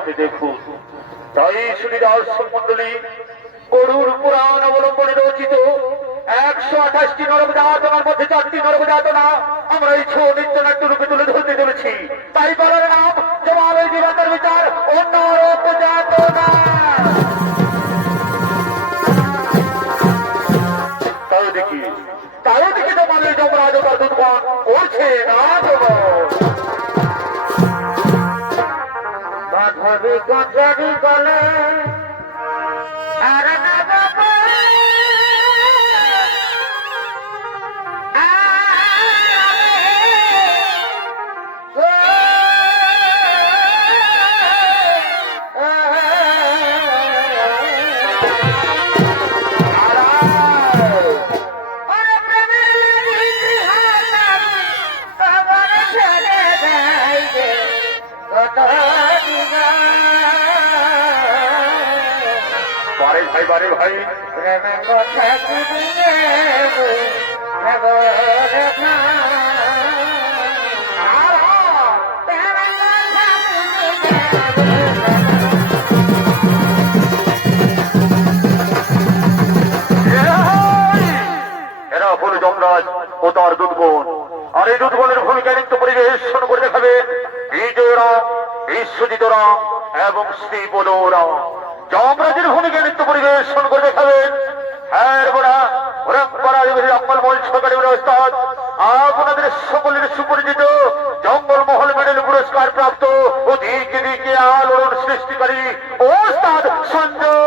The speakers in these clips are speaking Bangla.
চোখে দেখুন। তাই শুনি দর্শক মন্ডলী, গরুর পুরাণ অবলম্বনে রচিত 128টি নরক যাতনার মধ্যে 4টি নরক যাতনা আমরা এই ছৌ নৃত্য নাট্য রূপে তুলে ধরতে চলেছি। তাই বলার নাম জমাল জীবনের বিচার ও নরক যাতনা। তাও দেখি জমালের যমরাজ তার দুর্বল করছে না মাধবী গঞ্জারি গলে আর না বারে ভাই প্রেমে কথা এরা হল যমরাজ ও তার দুধবোন। আর এই দুধবোনের ভূমিকা নিত্য পরিবেশন করে দেখাবে বিজয়রাম, বিশ্বজিৎরাম এবং শ্রী বলরাম। যমরাজের ভূমিকা নৃত্য পরিবেশন করে দেখাবেন আপনাদের সকলের সুপরিচিত জঙ্গলমহল মেডেল পুরস্কার প্রাপ্ত ও দিকে দিকে আলোড়ন সৃষ্টিকারী ওস্তাদ সঞ্জয়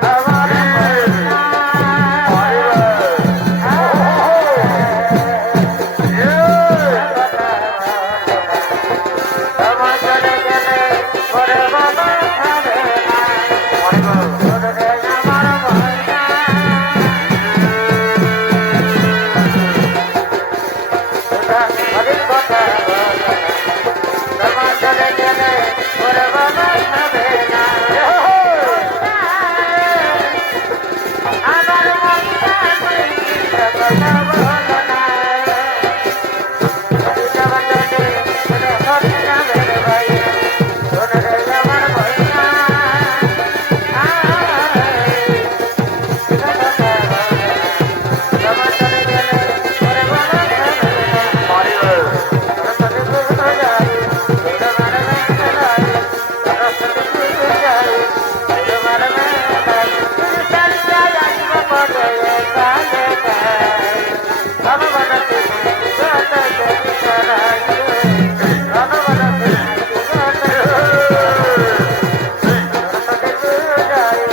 Bye.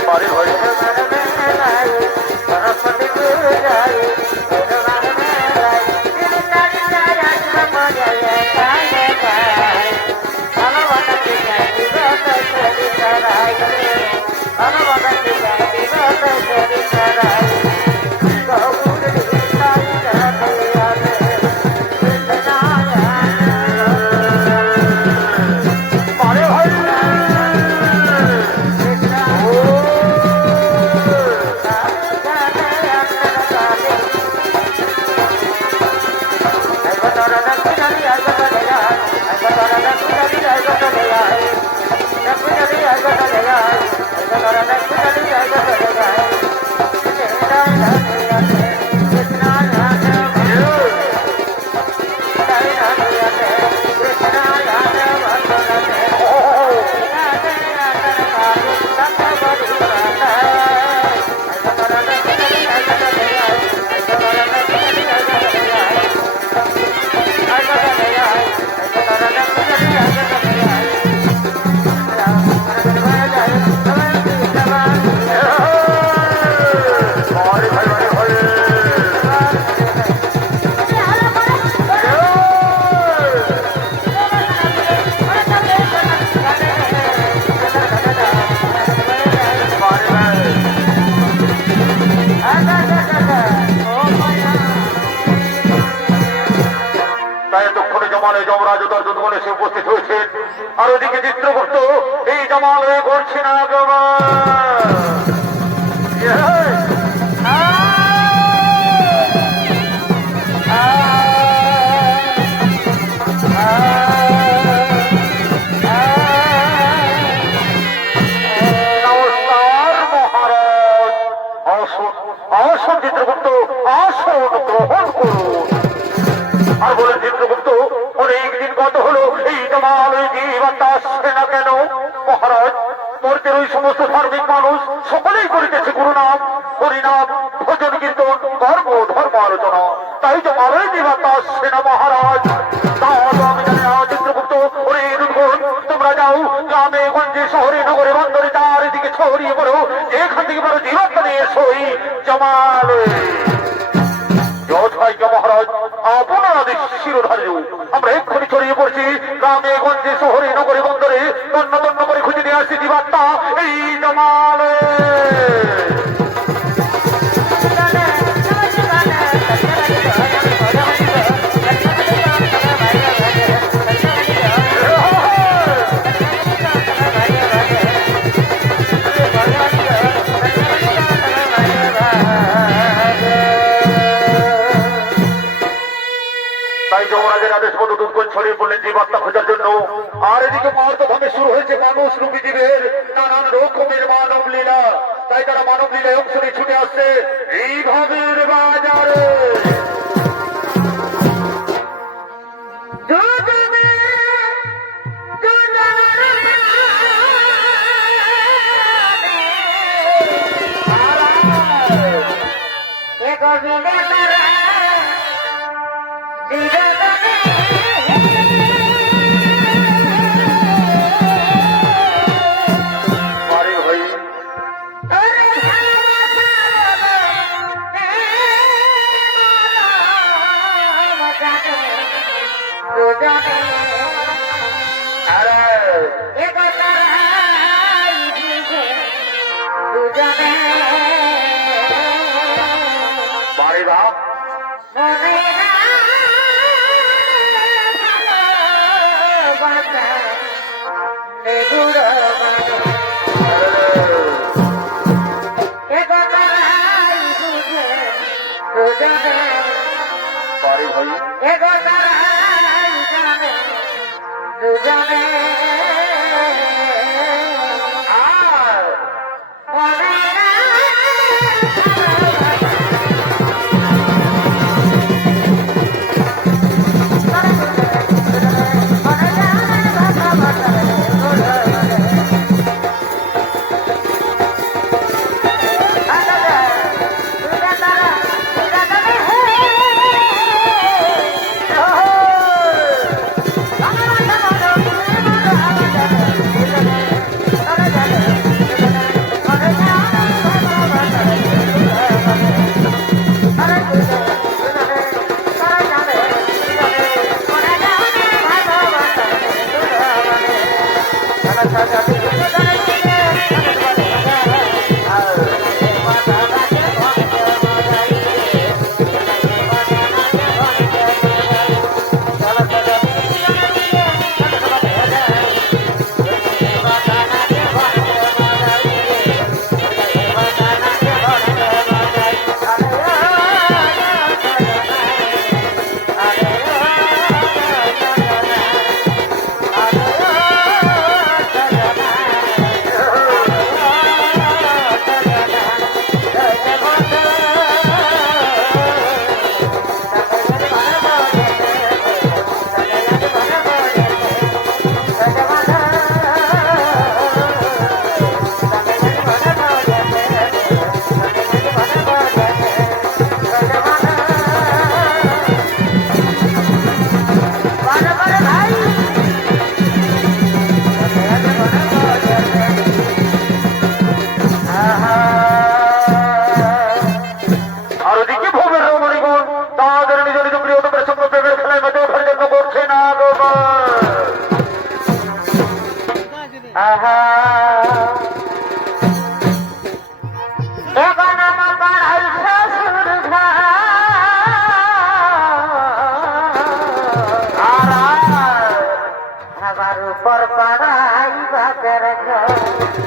বাড়ি ভাই যমরাজ তার দুর্গণ এসে উপস্থিত হয়েছে আর ওদিকে চিত্রগুপ্ত এই জামাল হয়ে করছে না আসুন চিত্রগুপ্ত আসুন গ্রহণ করুন আর বলেন চিত্রগুপ্ত অনেকদিন গত হলো এই জামাল জীবাত্মা আসছে না কেন মহারাজ মর্তের ওই সমস্ত ধার্মিক মানুষ সকলেই করিতেছে গুরুনাম হরিনাম ভজন কীর্তন কর্ম ধর্ম আলোচনা তাই জামাল জীবাত্মা আসছে না মহারাজ আমি জানি না চিত্রগুপ্ত ওরে দুর্গণ তোমরা যাও গ্রামে গঞ্জে শহরে নগরে বন্দরে চারিদিকে ছড়িয়ে পড়ো এখান থেকে বড় জীবাত্মা নিয়ে এসোই জামাল মহারাজ আপনার আদেশ শিরোধার্য আমরা এক্ষুনি ছড়িয়ে পড়ছি গ্রামে গঞ্জে শহরে নগরে বন্দরে তন্ন তন্ন করে খুঁজে নিয়ে আসছি জীবাত্মা এই জামালে ছড়িয়ে পড়লেন জীবাত্মা খোঁজার জন্য আর এদিকে মারতভাবে শুরু হয়েছে মানুষ রূপী জীবের নানান রকমের মানব লীলা তাই তারা মানব লীলায় অংশ নিয়ে ছুটে আসছে এইভাবে বাজারে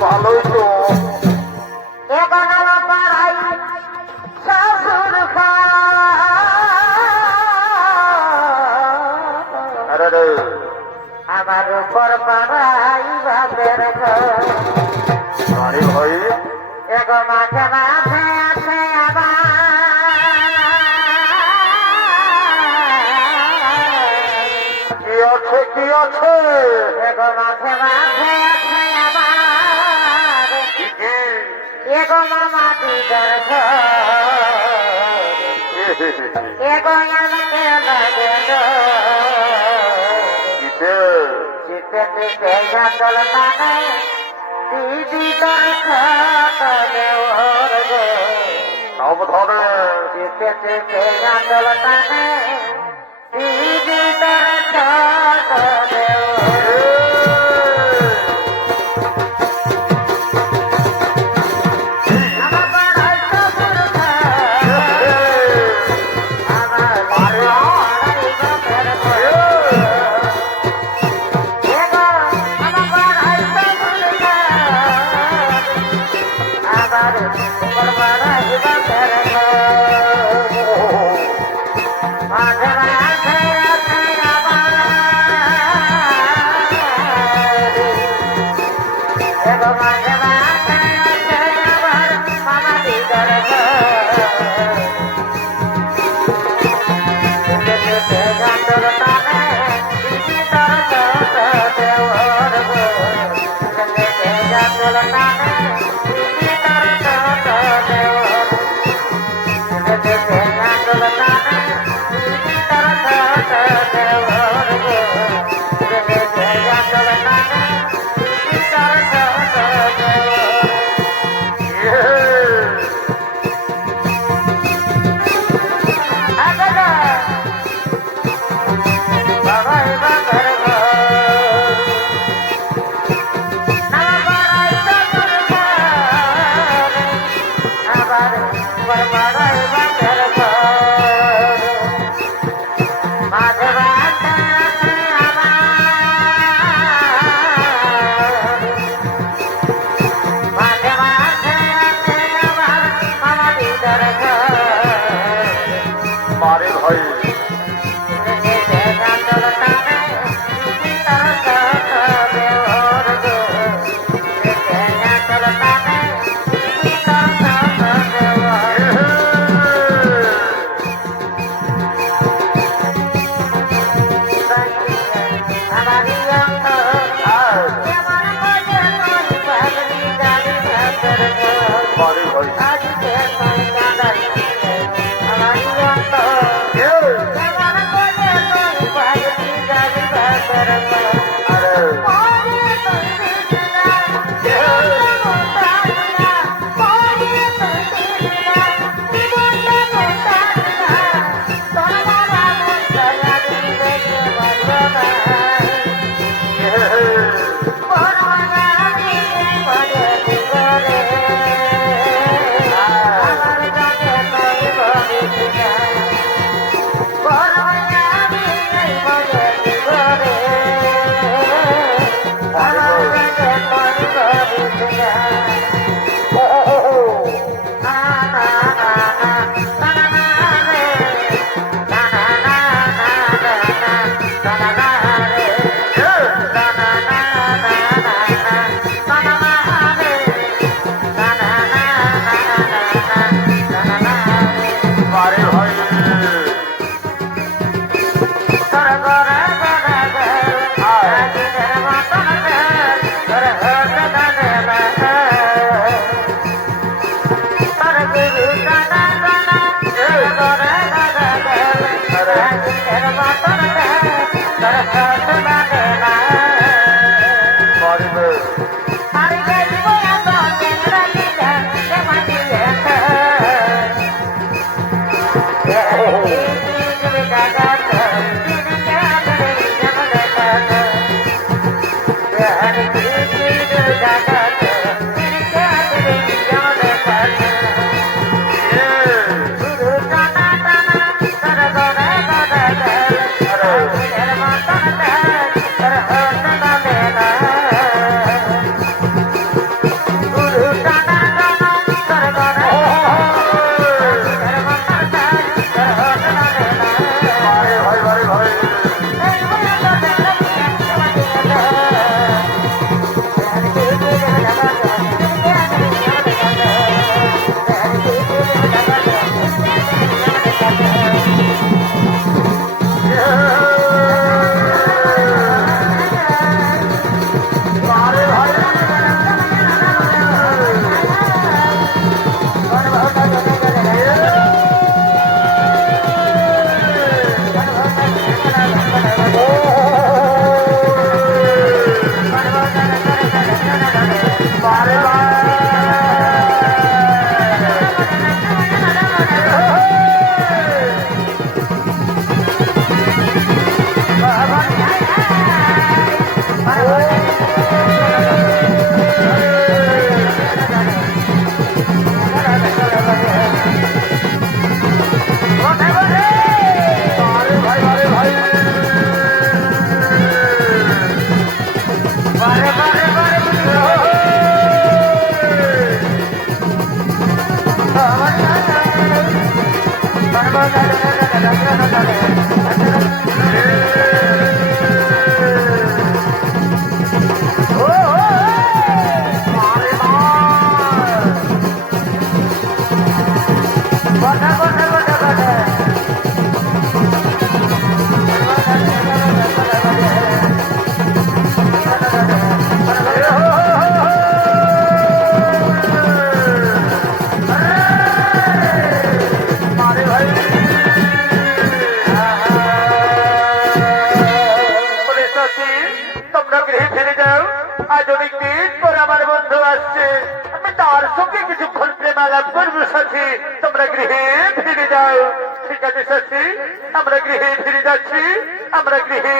ভালোই তো আমার উপর পাড়াই বাপের আরে ভাই এগো মাঝে মাঝে আছে আবার কি আছে কি আছে এগো মাঝে মাঝে আছে আবার এগো মামা দিদার এগো আমাকে লাগে চিতে চিতে গাছল টানে দিদি তোর খাটে ওর গো সাবধানে চিতে চিতে গাছল টানে দিদি তোর খাটে মারে ভাই মারে ভাই তোমরা গৃহে ফিরে যাও। আজ অনেক দিন পর আমার বন্ধু আসছে, আমি তার সঙ্গে কিছুক্ষণ প্রেমালাপ করবো সাথী। তোমরা গৃহে ফিরে যাও। ঠিক আছে সাথী, আমরা গৃহে ফিরে যাচ্ছি, আমরা গৃহে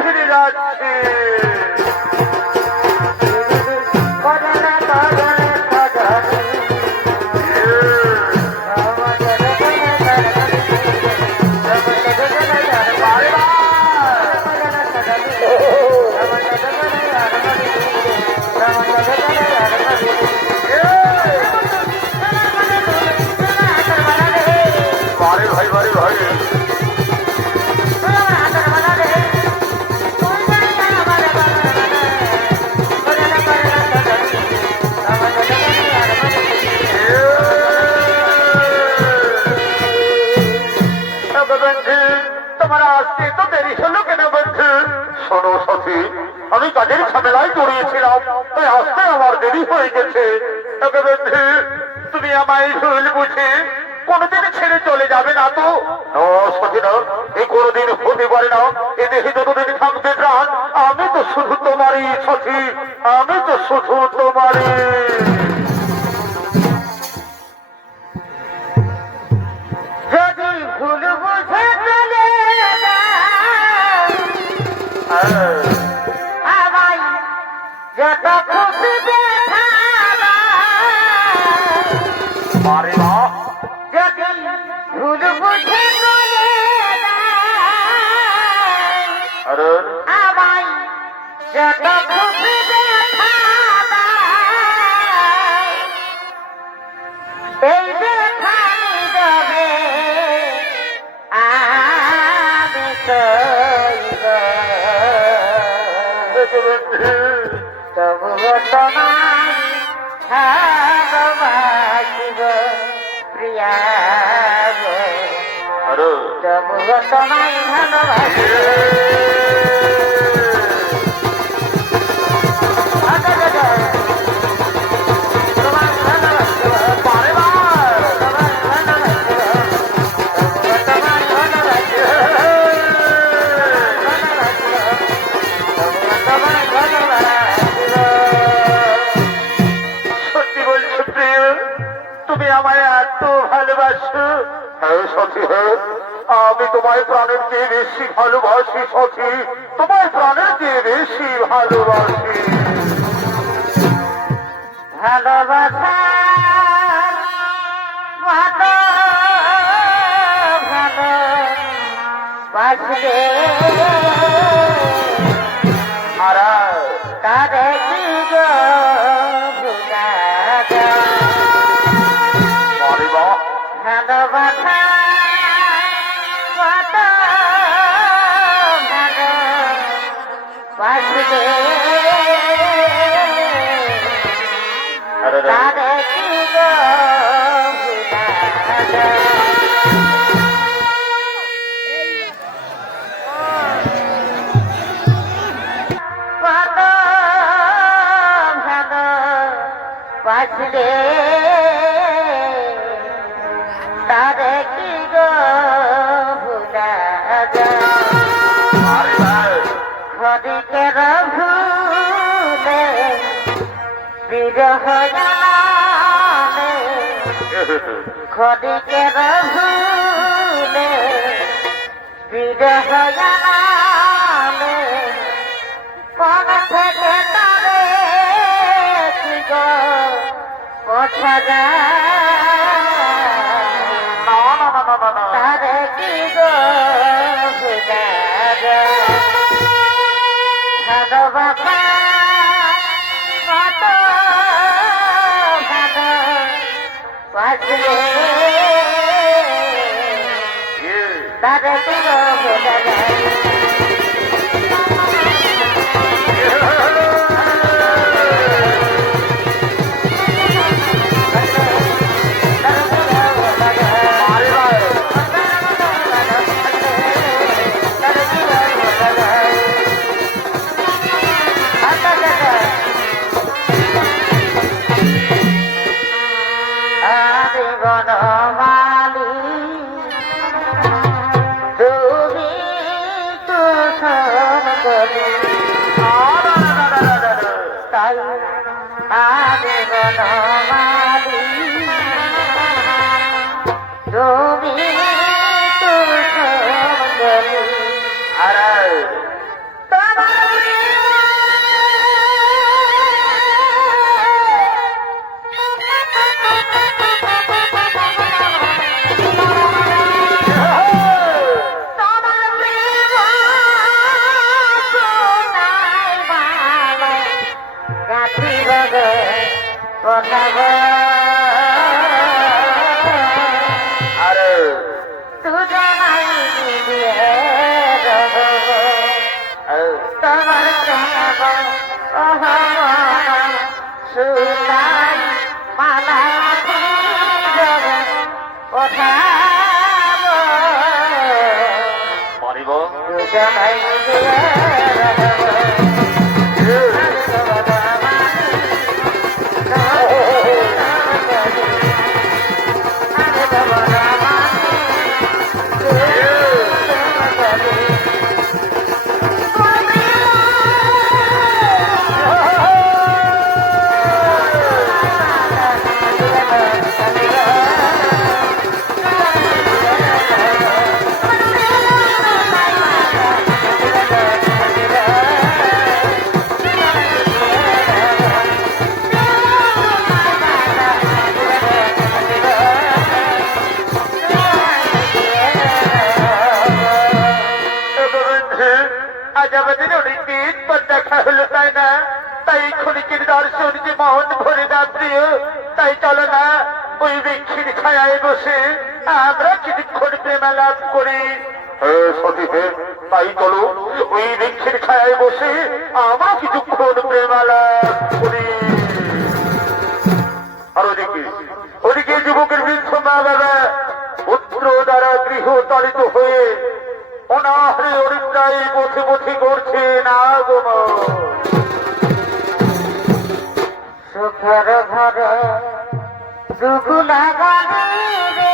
ফিরে যাচ্ছি। ভাই ভাই ভাই তোমার আসতে তো দেরি হলো কেন বন্ধু? শোনো সাথী, আমি কাজের ঝামেলায় জড়িয়েছিলাম, তাই আসতে আমার দেরি হয়ে গেছে। তবে বন্ধু, তুমি আমায় ভুল বুঝে কোনোদিন ছেড়ে চলে যাবে না তো? সাথী না, এই কোনোদিন হতে পারে না। এ দেহে যতদিন থাকবে প্রাণ, আমি তো শুধু তোমারই সাথী, আমি তো শুধু তোমারই। যদি ভুল বুঝে চলে আমায় যত খুশি আরে বাহ, যদি ভুল বুঝে চলে আরে আমায় যত খুশি এই দেখানি দেবে আমি সইব তবুও তোমায় ভালোবাসিব প্রিয়া আরে তবুও তোমায় ভালোবাসিব সত্যি বলছো প্রিয়, তুমি আমায় এত ভালোবাসো? হ্যাঁ সাথী, হ্যাঁ, আমি তোমায় প্রাণের চেয়ে বেশি ভালোবাসি সাথী, তোমায় প্রাণের চেয়ে বেশি ভালোবাসি। ভালোবাসা ভালো ভালো বাসলে আর তারে কি গো ভুলা আরে বাহ, ভালোবাসা কত ভালো বাসলে আরে তারে কি গো ভুলা কত ভালো বাসলে তারে কি গো ভুলা আরে ভাই, খদিকের ভুলে বিরহ জানে খদিকের ভুলে বিরহ জানে কোন থেকে তারে কি গো পোছা যায় না না না না না না, তারে কি গো ভুলা ভালোবাসা কত ভালো বাজলে তারে পুরো বোঝা যায় বনমালী তুমি তো সর্বলি তাই আরে বনমালী তুমি তো সর্বলি তাই চলো না ওই বৃক্ষের ছায়ায় বসে আমরা কিছুক্ষণ প্রেমালাপ করি। সতী হে, তাই চলো ওই বৃক্ষের ছায়ায় বসে আমরা কিছুক্ষণ প্রেমালাপ করি। আর ওদিকে যুবকের বৃদ্ধ মা বাবা পুত্র দ্বারা গৃহ তাড়িত হয়ে অনাহারে অরিদ্রায় পথে পথে করছে না আগমন। সুখের ঘরে দুগুলা গানে রে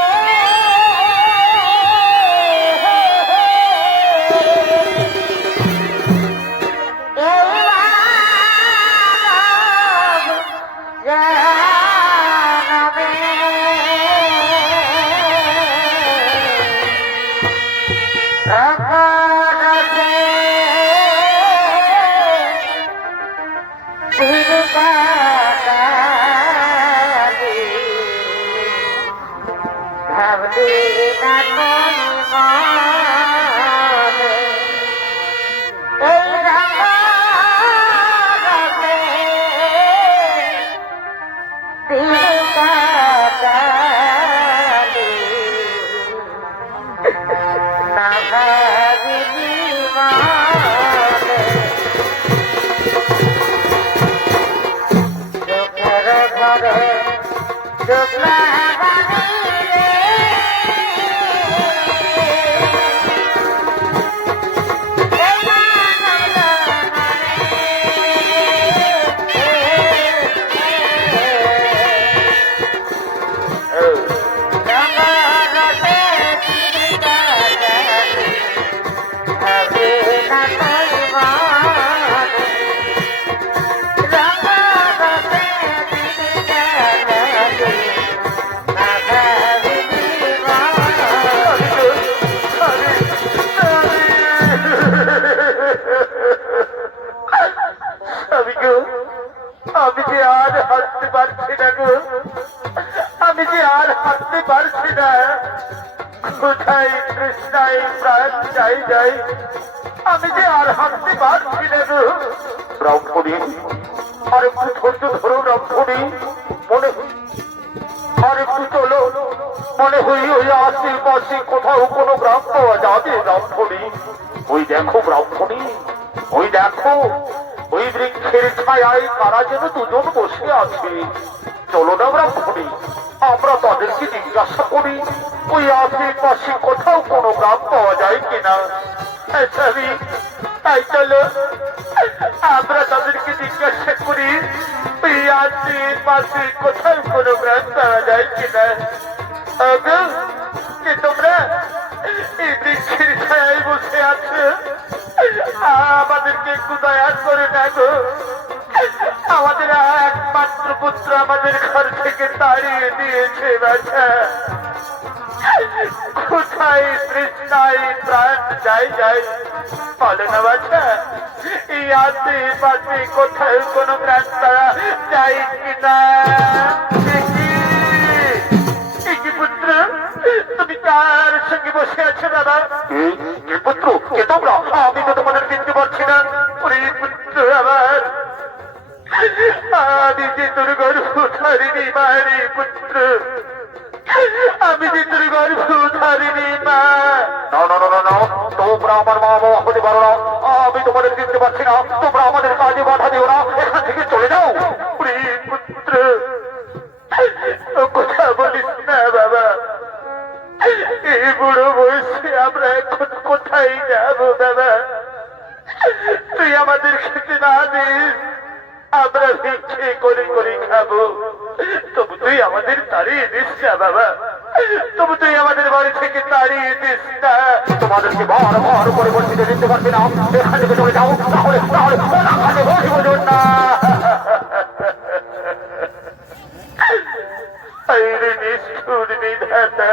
আমি যে আর হাঁটতে পারছি না গো, আমি যে আর হাঁটতে পারছি না। কোথায় কৃষ্ণায় প্রাণ চাই যাই, আমি যে আর হাঁটতে পারছি না গো। ব্রাহ্মণী, আর একটু ধৈর্য ধরো ব্রাহ্মণী। মনে আর একটু চলো, মনে হই ওই আশেপাশে কোথাও কোনো গ্রাম পাওয়া যাবে ব্রাহ্মণী। ওই দেখো ব্রাহ্মণী, ওই দেখো ওই বৃক্ষের ছায়ায় কারা যেন দুজন বসে আছে। চলো না ব্রাহ্মণী, আমরা তাদেরকে জিজ্ঞাসা করি ওই আশেপাশে কোথাও কোনো গ্রাম পাওয়া যায় কিনা। তাই চলো আমরা তাদেরকে জিজ্ঞাসা করি ওই আশেপাশে কোথাও কোনো গ্রাম পাওয়া যায় কিনা। যে তোমরা এই বৃক্ষের ছায়ায় বসে আছো, আমাদেরকে একটু দয়া করে দেখো। আমাদের একমাত্র পুত্র আমাদের ঘর থেকে তাড়িয়ে দিয়েছে বাছা। কোথায় তৃষ্ণায় প্রাণ যাই যাই বলে না বাছা। এই আশেপাশে কোথায় কোনো প্রাণ তারা যায় কিনা। পুত্র তুমি কার সঙ্গে বসে আছো দাদা? পুত্র কে তোমরা? আমি তো তোমাদের চিনতে পারছি না। ওরে পুত্র আমার, আমি যে তোর গর্ভধারিণী মারি পুত্র, আমি যে তোর গর্ভধারিণী মা। না না না না না, তোমরা আমার মা বাবা হতে পারো না। আমি তোমাদের চিনতে পারছি না। তোমরা আমাদের কাজে বাধা দিও না, এখান থেকে চলে যাও। ওরে পুত্র কথা বলিস না বাবা। এই বুড়ো বয়সে আমরা এখন কোথায় যাবো বাবা? তুই আমাদের খেতে না দিস, আমরা ভিক্ষে করে করে খাবো। তবু তুই আমাদের তাড়িয়ে দিস না বাবা। তবু তুই আমাদের বাড়ি থেকে তাড়িয়ে দিস না। তোমাদেরকে বার বার করে বলতে দিতে পারছি না, এখান থেকে চলে যাও, তাহলে বসবো না। নিষ্ঠুর বিধাতা,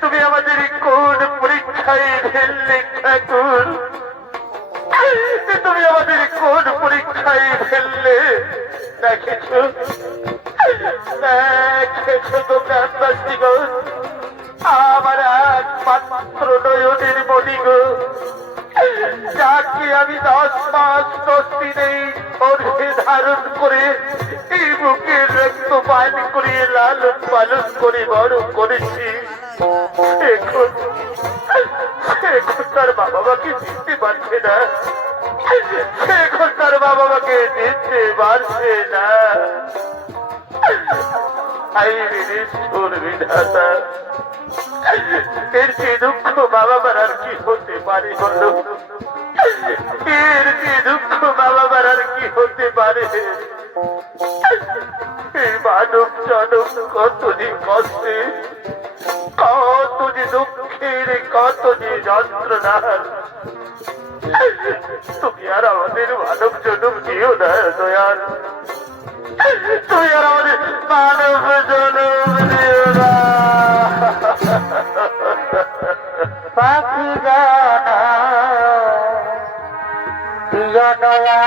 তুমি আমাদের কোন পরীক্ষায় ফেললে ঠাকুর? তুমি আমাদের কোন পরীক্ষায় ফেললে? দেখেছো দেখেছো তোমরা বাস্তিগণ, আমার একমাত্র নয়নের মণিগো, যাকে আমি 10 মাস 10 দিনেই গর্ভে ধারণ করে এই বুকের রক্ত পান করিয়ে লালন পালন করে বড় করেছি। এখন তার মা বাবাকে দিতে পারছে না। এখন তার মা বাবাকে দিতে পারছে না। বিধাতা, এর কি দুঃখ মা বাবার আর কি হতে পারে বলো? এর কি দুঃখ মা বাবার আর কি হতে পারে? এই মানব জনম কত যে কষ্টে, কত যে দুঃখের, কত যে যন্ত্রণার। তুমি আর আমাদের মানব জনম দিও না দয়াল। তুমি আর আমাদের মানব জনম দিও না। পাখি জানা প্রিয় দয়া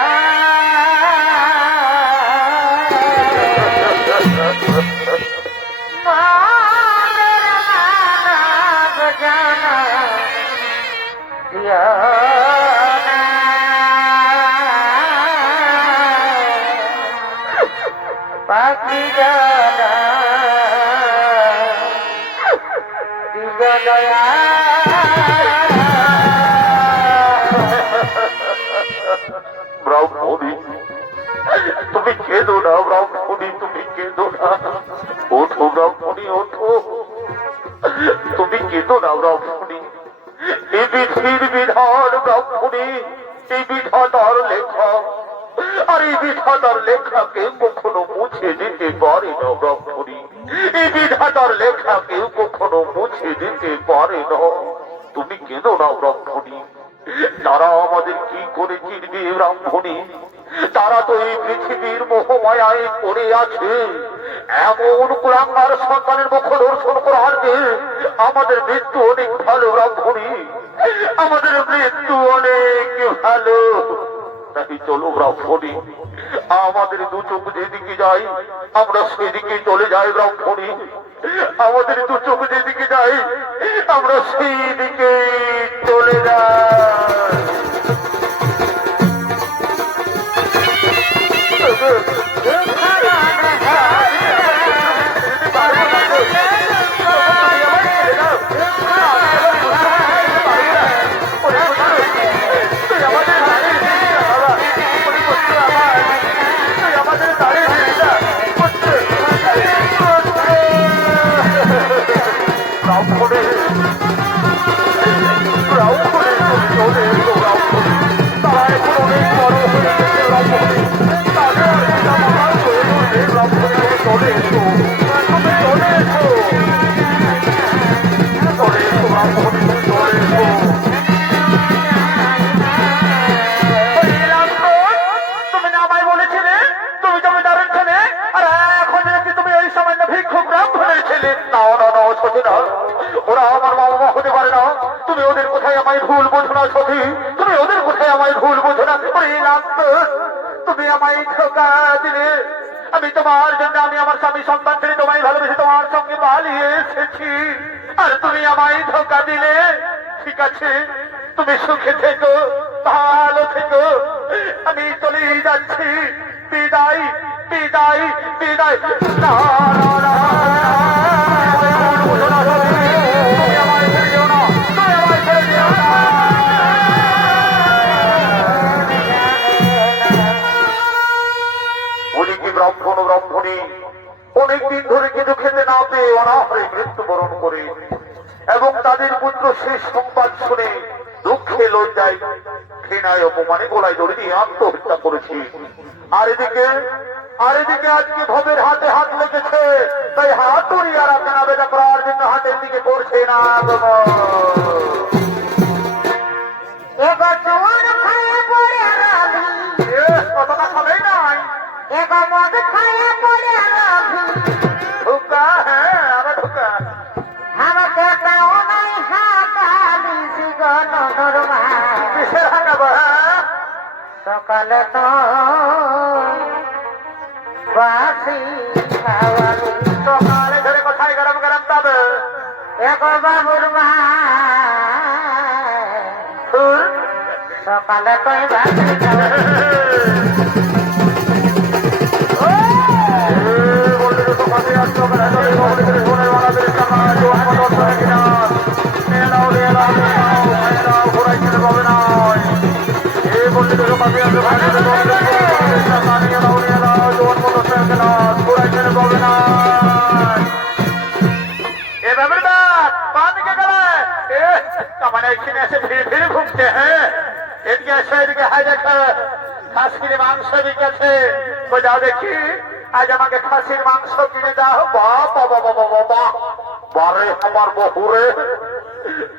পাখি জানা প্রিয় দয়া। ব্রাহ্মণী, তুমি কেঁদো না ব্রাহ্মণী, তুমি কেঁদো না। ওঠো ব্রাহ্মণী, ওঠো। তুমি কেঁদো না ব্রাহ্মণী। এই বিধির বিধান ব্রাহ্মণী, এই বিধাতার লেখা। আর এই বিধাতার লেখাকে কখনো মুছে দিতে পারে না ব্রাহ্মণী। এই বিধাতার লেখাকে কখনো মুছে দিতে পারে না। তুমি কেঁদো না ব্রাহ্মণী। তারা আমাদের কি করে চিনবে ব্রাহ্মণী? তারা তো এই পৃথিবীর মোহমায়ায় পড়ে আছে। এমন কুলাঙ্গার সন্তানের মুখ দর্শন করার যে আমাদের মৃত্যু অনেক ভালো ব্রাহ্মণী, আমাদের মৃত্যু অনেক ভালো। তাই চলো ব্রাহ্মণী, আমাদের দু চোখ যেদিকে যাই আমরা সেদিকে চলে যাই ব্রাহ্মণী। আমাদের দু চোখ যেদিকে যাই আমরা সেই দিকে চলে যাই। চলে এসো, চলে এসো ব্রাহ্মণী, চলে এসো। তুমি না আমায় বলেছিলে তুমি জমিদারের ছেলে, আর এখন দেখছি তুমি এই সামান্য ভিক্ষুক ব্রাহ্মণের ছেলে। না না না সতী না, ওরা আমার বাবা মা হতে পারে না। তুমি ওদের কোথায় আমায় ভুল বোঝো না সতী, তুমি ওদের কোথায় আমায় ভুল বোঝো না। তুমি আমায় ধোকা দিলে, আমি তোমার জন্য আমি আমার স্বামী সন্তান ছেড়ে তোমায় ভালোবেসে তোমার সঙ্গে পালিয়ে এসেছি, আর তুমি আমায় ধোকা দিলে। ঠিক আছে, তুমি সুখে থেকো, ভালো থেকো, আমি চলে যাচ্ছি। বিদায় বিদায় বিদায়। না না না, তুমি আমায় ছেড়ে দিও না, তুমি আমায় ছেড়ে দিও না। উনি কি ব্রাহ্মণ ও ব্রাহ্মণী অনেকদিন ধরে কিছু খেতে না পেয়ে অনাহারে মৃত্যুবরণ করে, এবং তাদের পুত্র শেষ সংবাদ শুনে দুঃখে লজ্জায় ঘৃণায় অপমানে গলায় দড়ি দিয়ে আত্মহত্যা করেছি। আর এদিকে আজকে ভবের হাতে হাত লেগেছে, তাই হাত ধরিয়ে আর কেনা বেচা করার জন্য হাতের দিকে করছে না। এবার জোয়ান খাইয়া পড়ে রাবি, কতটা খাবেই নাই, এবার মদ খাইয়া পড়ে রাবি, ঢুকা, হ্যাঁ আবার ঢুকা। আমাকে তাও নাই হাতা দিছি গণধর্মা, কিসের হাঁকাবো? হ্যাঁ সকালে তো বাসি খাওয়ালি, সকালে ধরে কোথায় গরম গরম পাবে? এখন বাবুর মা সকালে তো বাসি খাওয়ালি। বললে তো সকালে আসতে হবে না, তবে বললে করে সোনের মালাদের টাকা জোয়ান মতো ধরে কিনা নিয়ে নাও, নিয়ে নাও, নিয়ে নাও, নিয়ে নাও, ঘোরাই কিনে পাবে না। এই বললে তো সকালে আসতে হবে না, তবে বললে টাকা নিয়ে নাও, নিয়ে নাও, জোয়ান মতো ধরে কিনা ঘোরাই কিনে পাবে না। এ ব্যাপার না, পা দিকে গেলে মানে এখানে এসে ভিড় ভিড় ঘুমছে। হ্যাঁ এদিকে এসে, এদিকে হাই দেখে খাসির মাংস বিকেছে, যাও দেখি আজ আমাকে খাসির মাংস কিনে দাও। বাবা বাবা বাবা বাবা, বারে আমার বহুরে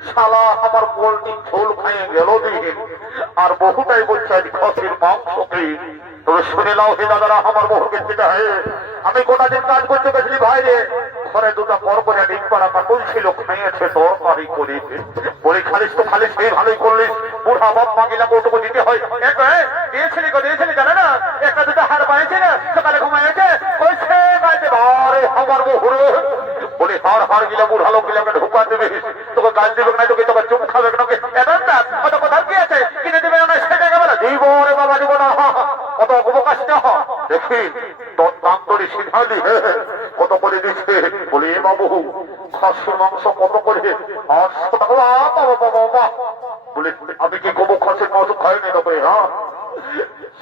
শালা আমার পোল্ট্রি ঝোল খাইয়ে গেল দিন, আর বহুটাই বলছে আজ খাসির মাংস কি। তবে শুনে নাও হে দাদারা, আমার বহুকে যেটা হয়, আমি গোটা দিন কাজ করতে গেছিলি বাইরে, ঘরে দুটা পর করে ডিম পাড়া কাকুল ছিল, খাইয়েছে তরকারি করে। বলি খালিস তো খালিস, সেই ভালোই করলিস, বুড়া বাপ মাগিলা ওটুকু দিতে হয়। দিয়েছিলি গো দিয়েছিলি, জানে না একটা দুটো হার পাইছে না, সকালে ঘুমাইছে কইছে গাইতে বারে আমার বহুরে। বলি হার হার গিলা বুড়া লোক গিলা ঢুকা দেবে, তোকে গাল দেবে না, তোকে তোকে চুপ খাবে নাকি? এবার না কত কথা কি আছে, কিনে দেবে না সেটা কেমন দিব রে বাবা, দিব না, কত অবকাশ না দেখি তোর দাম ধরে সিদ্ধালি কত করে দিচ্ছে। বলি এ বাবু খাসির মাংস কত করে? 800 টাকা। বাবা বাবা বাবা, বলে আমি কি কবু খাসির মাংস খাইনি তবে? হ্যাঁ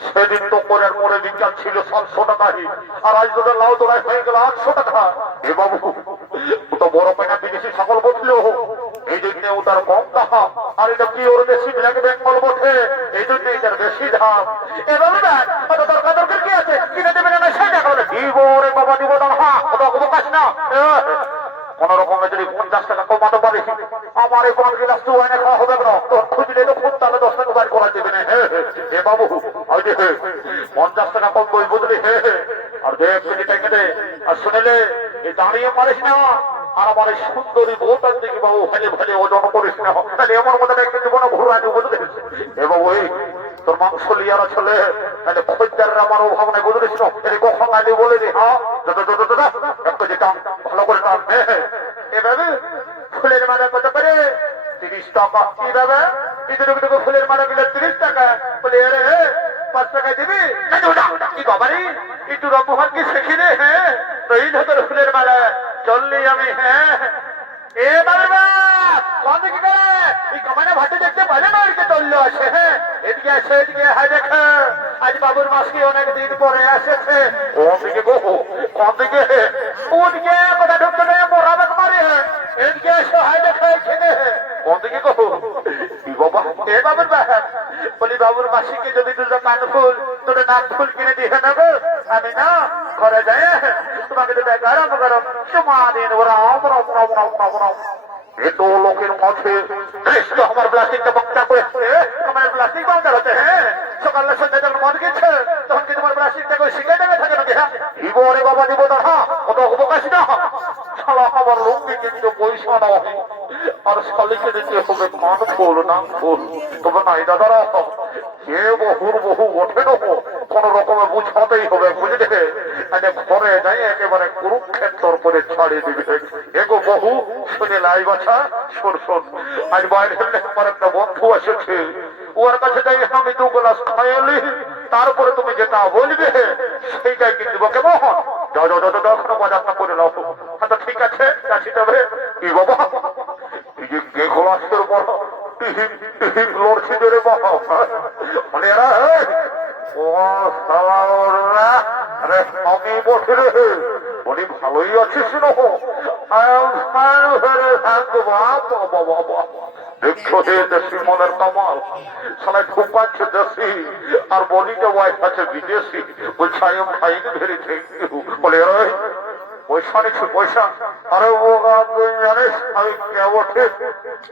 সেদিন তো পরের পরে বিজ্ঞান ছিল 700 টাকায়, আর আজ তোদের লাউ তোড়াই হয়ে গেল 800 টাকা। এ বাবু ও তো বড় পেনা বিদেশি ছাগল বসলো, এই জন্য ওটার কম দাম, আর এটা কি ওর বেশি ব্ল্যাক বেঙ্গল বসে, এই জন্য এটার বেশি দাম। এবার না কত দরকার দরকার কি আছে, কিনে দেবে না সেটা বলে দিব রে বাবা, দিব না। হ্যাঁ কত অবকাশ না, কোন রকমের যদি 50 টাকা কমাতে পারে আমার এই 5 গ্লাস চুয়ানে খাওয়া হবে না। তোর খুঁজলে তো খুব, তাহলে 10 টাকা বাইর করা দেবে না। হে বাবু ওই যে 50 টাকা কম বই বুঝলি, আর দেখ টাকা দে। আর শুনেলে এই দাঁড়িয়ে পারিস না, আর আমার এই সুন্দরী বউটার দিকে বাবু ভালে ভালে ওজন করিস না, তাহলে আমার মতো একটু জীবনে ঘুরা দেবো বুঝলি। এ বাবু এই তোর মাংস লিয়ারা চলে, তাহলে খদ্দারের আমার অভাব নাই বুঝলিস না। এর কখন আগে বলে দি, হ্যাঁ একটু যেতাম ভালো করে টান। এভাবে ফুলের মালা কত করে? 30 টাকা। কিভাবে? ইঁদুর ফুলের মালা কিলো 30 টাকা। বলে আরে 5 টাকায় দিবি? কি বাবারি ইঁদুর অপমান কি শেখিনি? হ্যাঁ তো এই ধর ফুলের মালা চললি আমি। হ্যাঁ এবারে কি করে এই কমানে ভাতে দেখতে পারে না, এদিকে চললো আছে। হ্যাঁ এদিকে আসে, এদিকে হাই দেখে আজ বাবুর মাসি অনেক দিন পরে এসেছে। ওদিকে বহু ওদিকে ওদিকে কোথা ঢুকতে নেই মোরাবেক মারি, এদিকে এসে হাই দেখে খেতে ওদিকে বহু। কি বাবা এ বাবুর বাহার বলি বাবুর মাসিকে যদি দুটো কান ফুল দুটো নাক ফুল কিনে দিয়ে নেবো আমি না ঘরে যাই তোমাকে দুটো গরম গরম চুমা দিন রাম রাম রাম রাম রাম রাম এত লোকের মধ্যে কৃষ্ণ আমার প্লাস্টিকটা বক্তা করেছে আমার প্লাস্টিক বাউন্ডার হচ্ছে হ্যাঁ সকালে সন্ধ্যা যখন মদ গেছে তখন কি তোমার প্লাস্টিকটা করে শিখে দেবে থাকে নাকি হ্যাঁ দিব রে বাবা দিব না হ্যাঁ কত অবকাশ না শালা আমার লুঙ্গি কিন্তু পয়সা নয় আর শালিকে দিতে হবে কান ফুল নাক ফুল তবে নাই দাদারা সে বহুর বহু ওঠে না কোন রকমে বুঝাতেই হবে বুঝলে ঘরে যাই একেবারে কুরুক্ষেত্র করে ছাড়িয়ে দিবে এগো বহু শুনে লাই বাছা শোন শোন আজ বাইরে আমার একটা বন্ধু এসেছে ওর কাছে যাই আমি দু গ্লাস খাইলি তারপরে তুমি যেটা বলবে সেইটাই কিনে দেবো কেমন যাও যাও যাও যাও এখনো বাজারটা করে নাও হ্যাঁ তো ঠিক আছে যাচ্ছি তবে কি বাবা এই যে গ্লাসের বড় টিহিম লড়ছি জোরে বাবা মানে এরা ও সালামরা আরে আমি বসে রে বলি ভালোই আছিস না দেখছো হে দেশি মনের কামাল সালাই ঢুকাচ্ছে দেশি আর বলিটা ওয়াইফ আছে বিদেশি বলছে I am fine very thank you বলে রে পয়সা নিচ্ছি পয়সা আরে ও তুই জানিস আমি কে বটে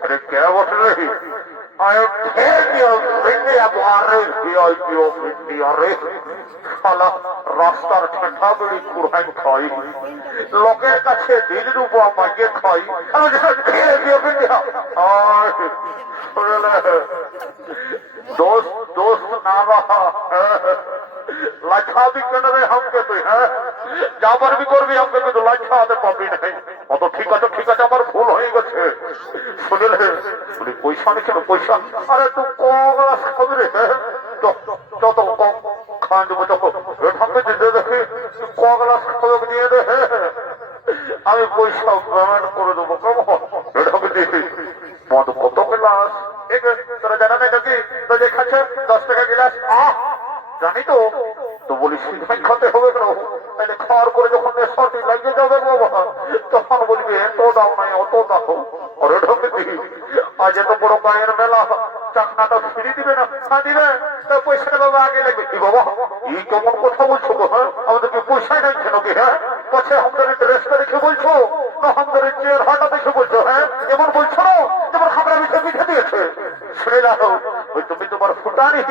আরে কে বটে রে I am King of India, VIP of India, রে শালা রাস্তার ঠান্ডা বেড়ি কুড়াই খাই লোকের কাছে দিল রূপ আমাকে খাই আমি दोस्त दोस्त ना रहा लाछा भी कर रहे हमके तो है जाबर भी করবি हमके কিন্তু লাछা আদে পাবি নাই অত ঠিক আছে আমার ভুল হয়ে গেছে শুনলে বলি পয়সা নিছিল পয়সা আরে তুই কগলা খাবি রে যত কম খান দেবো তত এখানে দিতে দেখি কগলা খাবে নিয়ে দে আমি পয়সা পেমেন্ট করে দেবো কেমন এটাকে দেখি মদ কত গ্লাস তোরা জানা নাই নাকি তো যে খাচ্ছে 10 টাকা গ্লাস জানি তো তো বলি সিদ্ধাই খাতে হবে কেন তাহলে খাওয়ার পরে যখন নেশাটি লাগিয়ে যাবে বাবা তখন বলবি এত দাও নাই অত দাও ওরে ঢোকে দিই আজ এত বড় গায়ের মেলা চাকনাটা ফিরিয়ে দিবে না দিবে তো পয়সাটা বাবা আগে লাগবে কি বাবা এই কেমন কথা বলছো গো হ্যাঁ আমাদেরকে পয়সাই নাই কেন কি হ্যাঁ পাছে আমাদের ড্রেসটা দেখে বলছো না আমাদের চেয়ার হাটা দেখে বলছো হ্যাঁ এমন বলছো না তোমার খাবার পিঠে দিয়েছে শুনে রাখো ওই তুমি তোমার ফুটানি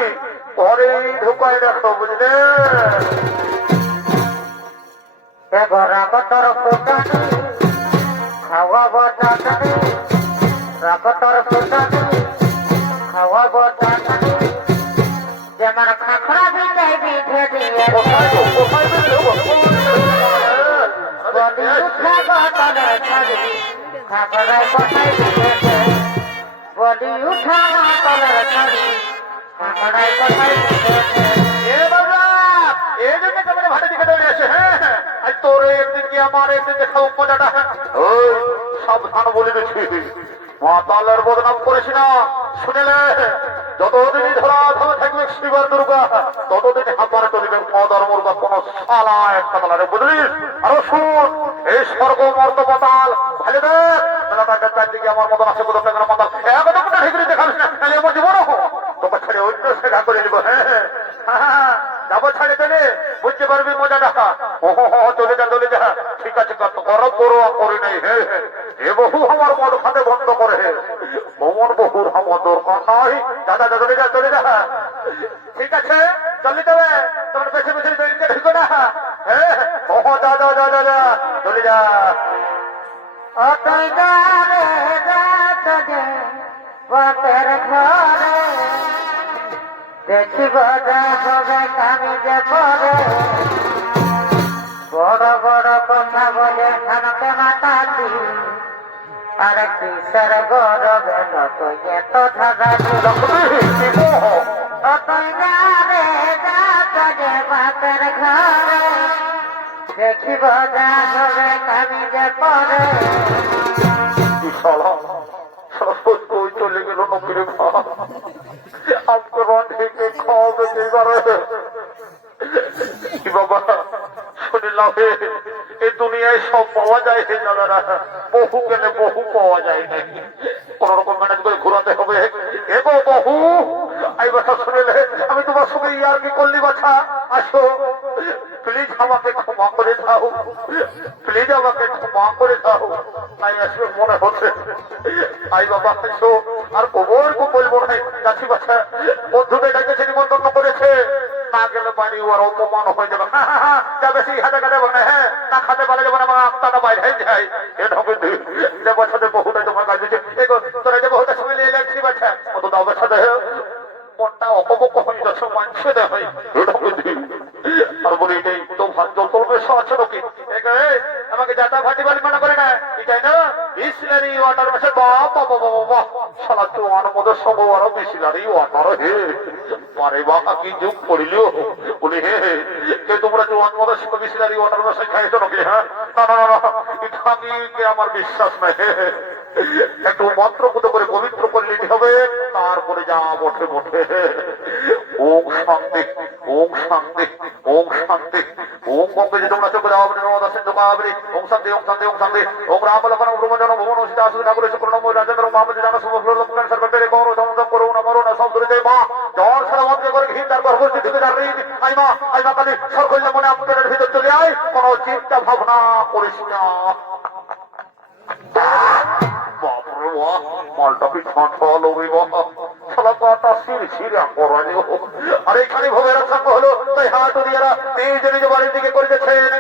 পরে ঢুকাই রাখো বুঝলে রাগতর ফুটানি খাওয়াব টাকানি রাগতর ফুটানি খাওয়াব টাকানি যেমন খাখরা বিটাই বিঠে দিয়ে বলি উঠা গতরে ছাড়ি খাখরায় কোথায় বিঠেছে বলি উঠা গতরে ছাড়ি খাখরায় কোথায় বিঠেছে এই জন্য কেমন ভাটে দিকে দৌড়ে আসে হ্যাঁ আজ তোর একদিন কি আমার একদিন দেখাবো মজাটা ওই সাবধান বলে দিচ্ছি মাতালের বদনাম করিস না শুনেলে যতদিনই ধরা ধরা থাকবে শিবার দুর্গা ততদিন হামারে চলিবে মদর মুর্গা কোন শালা একটা তালারে বুঝলিস আরো শুন এই স্বর্গ মর্ত পাতাল ভালো দেখ চারদিকে আমার মতন আছে কোথাও টাকার মাতাল একদম ঠিকরি দেখাবিস না তাহলে আমার জীবন তোকে ছেড়ে অন্য সেটা করে নিব হ্যাঁ যাবো ছাড়ে চলে বুঝতে পারবি মজাটা চলে যা ঠিক আছে করো করি নাই হ্যাঁ এ বহু আমার মদ খাতে বন্ধ করে ভ্রমণ বহুর আমার দরকার নাই দাদা চলে যা ঠিক আছে চলে যাবে তোমার বেশি বেশি ঢুকো না হ্যাঁ দাদা চলে যা অতই গারে যাতনে বাপের ঘরে দেখিব যা হবে কামি যে পরে বড় বড় কথা বলে খানকে মাতাতি আর কিসের গরবে নত এত ধাগাতি অতই গারে যাতনে বাপের ঘরে দেখিব যা হবে কামি যে পরে চলে গেল নকিরে আমাকে রন্ধে খাওয়াবে বাবা শুনিলাম এই দুনিয়ায় সব পাওয়া যায় হে দাদারা বহু গেলে বহু পাওয়া যায় না কোন রকম ম্যানেজ করে ঘুরাতে হবে এগো বহু এই কথা শুনেলে আমি তোমার সঙ্গে ইয়ার কি করলি বাছা আসো প্লিজ আমাকে ক্ষমা করে দাও প্লিজ আমাকে ক্ষমা করে দাও তাই আসলে মনে হচ্ছে আই বাবা আসো আর কবর বলবো না যাচ্ছি বাছা বন্ধুদের ডেকেছে নিমন্ত্রণ করেছে না গেলে বাড়ি ওর অপমান হয়ে যাবে না যা বেশি হাতে কাটে বলে হ্যাঁ না খাতে পারে যাবে না আমার আত্মাটা বাইরে যায় এরকম যে বছরে বহুটা তোমার কাছে তোরা যে বহুটা সময় নিয়ে যাচ্ছি বাচ্চা কত দাও বেছাতে মনটা অপবক হয়ে যাচ্ছে মানছে দেয় আর বলি এটাই তো ভাত জল তোর বেশ আছে নাকি আমাকে যাতা ভাটি বাড়ি মনে করে না এটাই না বিসলারি ওয়াটার মেশে বাবা বাবা বাবা সালা তো মদের সঙ্গে আরো বিসলারি ওয়াটার হে মারে বাবা কি যুগ পড়িল বলি হে কে তোমরা জোয়ান মদের সঙ্গে বিসলারি ওয়াটার মেশে খাইছো নাকি হ্যাঁ না না না এটা আমি আমার বিশ্বাস নাই একটু মন্ত্র পুতো করে পবিত্র করে নিতে হবে তারপরে যা বটে বটে ওম শান্তি ওম শান্তি ওম শান্তি ওম গঙ্গে যে তোমরা চোখে যাওয়া নমদাসেন দোকাবরি ওম শান্তি ওম শান্তি ওম শান্তি ওম রাম লক্ষণ ব্রহ্মজন ভুবন সীতা সুবিধা করে শুক্রনম রাজেন্দ্র মোহাম্মদ জানা শুভ লক্ষণ সর্বপেরে গৌর সমুদ্র করুণ মরুণ সব দূরে জয় মা জন সর্বমন্ত্র করে হিন্দার গর্ভস্থ ঢুকে যার রীতি আই মা কালী সরকল্য মনে আপনাদের ভিতর চলে আয় কোন চিন্তা ভাবনা করিস না মালটাকে ঠান্ডা আর এখানে ভোগের সঙ্গ হলো তাই হাত দিয়ারা নিজ নিজ বাড়ির দিকে করিতেছেন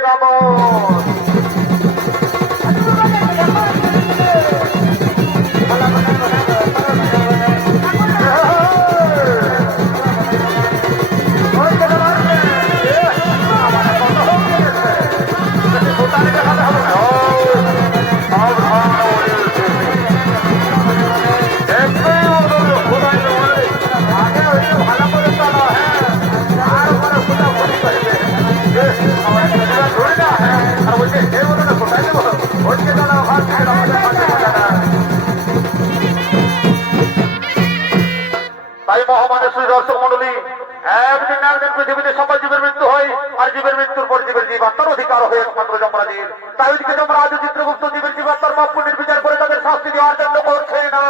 তাই মহামানেশ্বরী দর্শক মন্ডলী একদিন না একদিন পৃথিবীতে সকল জীবের মৃত্যু হয় আর জীবের মৃত্যুর পর জীবের জীবাত্মার অধিকার হয় একমাত্র যমরাজের তাই ওইদিকে যমরাজ চিত্রগুপ্ত জীবের জীবাত্মার পাপ পুণ্যের বিচার করে তাদের শাস্তি দেওয়ার জন্য করছে না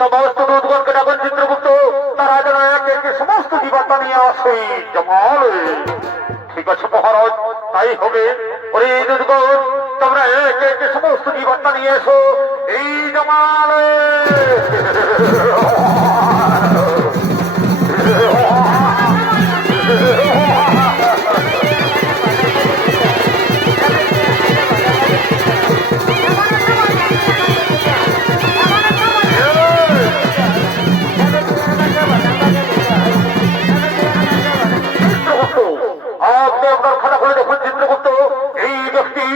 সমস্ত দুধগণকে ডাকুন চিত্রগুপ্ত তারা যেন একে একে সমস্ত জীবাত্মা নিয়ে আসে জমাল ঠিক আছে মহারাজ তাই হবে ওরে দুধগণ তোমরা একে একে সমস্ত জীবাত্মা নিয়ে এসো এই জমাল আপনি আপনার খাতা খুলে দেখুন চিত্রগুপ্ত এই ব্যক্তি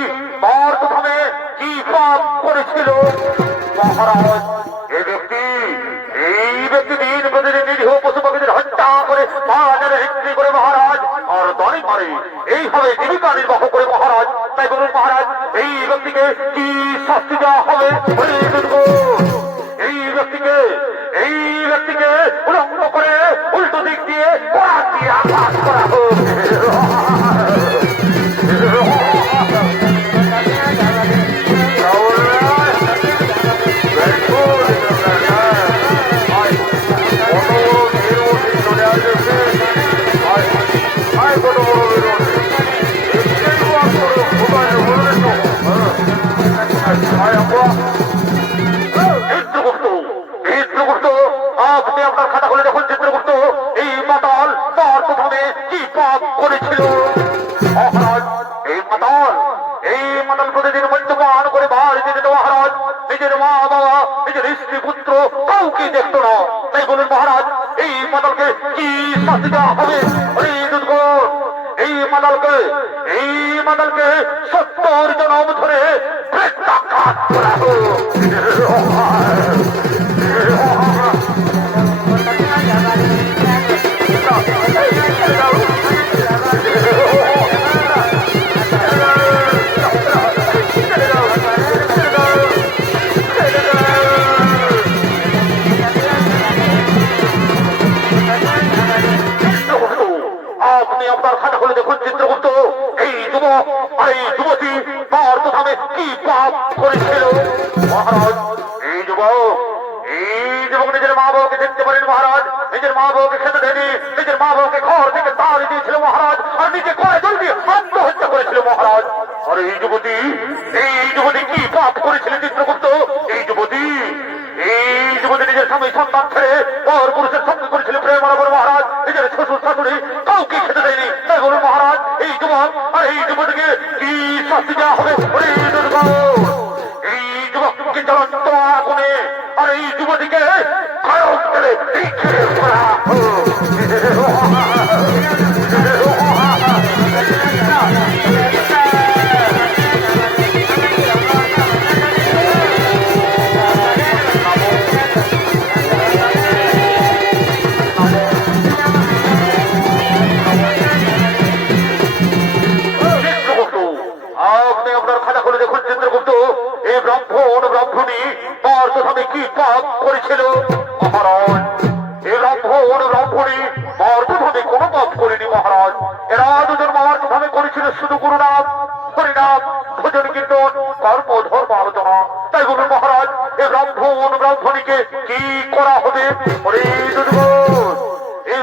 তার প্রথমে কি পাপ করেছিল মহারাজ এই ব্যক্তি দিন প্রতিদিন নিরীহ পশু পাখিদের হত্যা করে বাজারে বিক্রি করে মহারাজ আর দলে পারে এইভাবে জীবিকা নির্বাহ করে মহারাজ তাই বলুন মহারাজ এই ব্যক্তিকে কি শাস্তি দেওয়া হবে এই ব্যক্তিকে উলঙ্গ করে নিজের মা বাবা নিজের স্ত্রী পুত্র কাউকে দেখতো না। তাই বলুন মহারাজ, এই মাতালকে কি শাস্তি দেওয়া হবে? এই মাতালকে 70 জনম ধরে প্রেতাঘাত করা হোক। আপনি আপনার খাতা খুলে দেখুন চিত্রগুপ্ত, এই যুবক আর এই যুবতী তার প্রথমে কি পাপ করেছিল। মহারাজ, এই যুবক নিজের মা বাবাকে দেখতে পারেন মহারাজ, নিজের মা বাবাকে খেতে দেয়নি, নিজের মা বাবাকে ঘর থেকে তাড়িয়ে দিয়েছিল মহারাজ, আর নিজে করে জলদি আত্মহত্যা করেছিল মহারাজ। আর এই যুবতী কি পাপ করেছিল চিত্রগুপ্ত? এই যুবতী নিজের স্বামী সন্তান ছেড়ে পর পুরুষের সঙ্গে করেছিল প্রেম আলাপ মহারাজ, নিজের শ্বশুর শাশুড়ি কাউকে খেতে দেয়নি। তাই বলুন মহারাজ, এই যুবক আর এই যুবতীকে কি শাস্তি দেওয়া হবে? এই যুবককে জ্বলন্ত আগুনে আর এই যুবতীকে কায়ক তেলে করা হোক। আপনি আপনার খাতা খুলে দেখুন চিত্রগুপ্ত, এই ব্রাহ্মণী তার প্রথমে কি পাপ করেছিল। মহারাজ, এই ব্রাহ্মণী তার প্রথমে কোনো পাপ করেনি মহারাজ। এরা দুজন মামার প্রথমে করেছিল শুধু গুরুনাম, হরিনাম, ভজন কীর্তন, কর্ম ধর্ম আলোচনা। তাই বলুন মহারাজ, এই ব্রাহ্মণীকে কি করা হবে? এই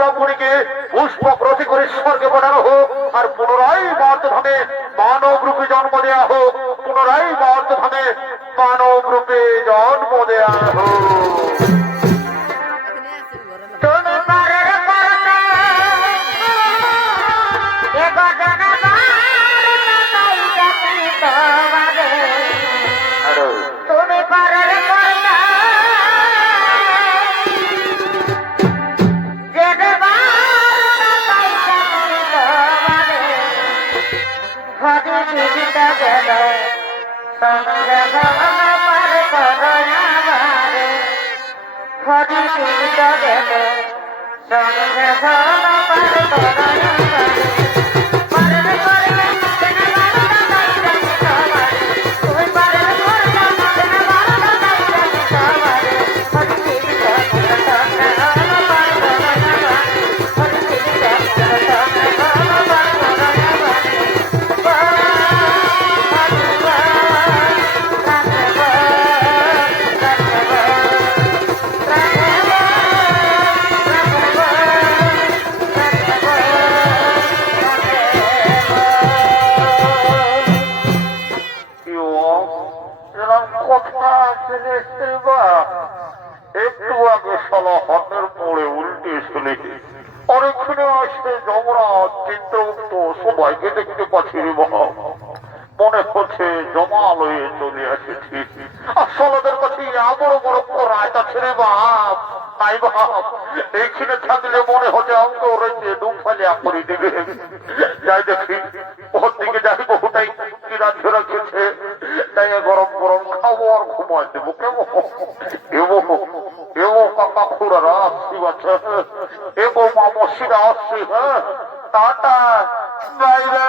ব্রাহ্মণীকে পুষ্পক রথে করে স্বর্গে পাঠানো হোক, আর পুনরায় মর্তধামে মানব রূপে জন্ম দেয়া হোক। পুনরায় মর্তধামে মানব রূপে জন্ম দেয়া হোক। তুমি পরের করতে এ গজনা বারতাই জাতি তোমারে। তুমি পরের করতে জেনে বারতাই জাতি তোমারে। ভরি জীবিত গেল সঙ্গে ভবন পার করো আমারে। ভরি জীবিত গেল সঙ্গে ভবন পার করো আমারে। পরের করলে জেনে বারতাই জাতি তোমারে। তুমি পরের করলে জেনে বারতাই জাতি তোমারে। ভরি জীবিত গেল সঙ্গে ভবন পার করো আমারে। ভরি জীবিত গেল সঙ্গে ভবন পার করো আমারে। একটু আগে সালা হাতের মোড়ে উল্টে চলে অনেকক্ষণে আসছে যমরাজ চিত্রগুপ্ত সবাইকে দেখতে পাচ্ছি রে বাবা। মনে হচ্ছে জমালয়ে চলে এসেছি। আসলদের কাছে বড় বড় রায় আছে রে বাপ। তাই বাপ, এইখানে থাকলে মনে হচ্ছে অঙ্ক রয়েছে ডুব ফালিয়া করে দিবে। যাই দেখি ওর দিকে যাই, বহুটাই কি রাজ্য রাখেছে। তাই গরম গরম খাবো আর ঘুমাই দেবো। কেমন এও কাকা খুড়ারা আসছি, বাচ্চা এগো মামসিরা আসছি। হ্যাঁ, টাটা বাইরে।